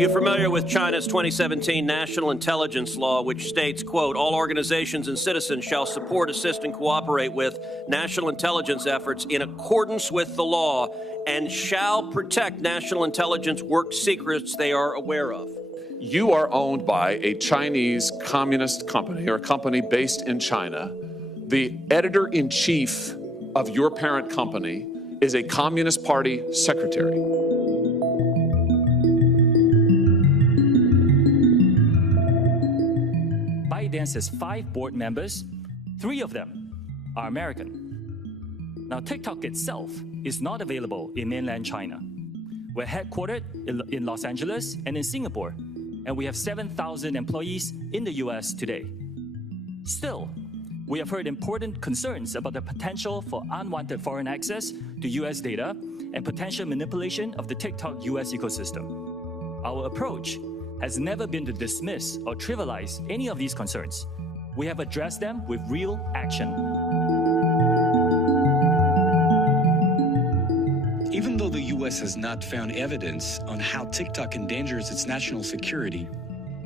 You're familiar with China's 2017 National Intelligence Law, which states, quote, all organizations and citizens shall support, assist, and cooperate with national intelligence efforts in accordance with the law and shall protect national intelligence work secrets they are aware of. You are owned by a Chinese communist company or a company based in China. The editor-in-chief of your parent company is a Communist Party secretary. ByteDance has 5 board members. 3 of them are American. Now, TikTok itself is not available in mainland China. We're headquartered in Los Angeles and in Singapore, and we have 7,000 employees in the US today. Still, we have heard important concerns about the potential for unwanted foreign access to US data and potential manipulation of the TikTok US ecosystem. Our approach has never been to dismiss or trivialize any of these concerns. We have addressed them with real action. Even though the US has not found evidence on how TikTok endangers its national security,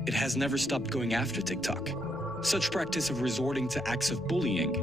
it has never stopped going after TikTok. Such practice of resorting to acts of bullying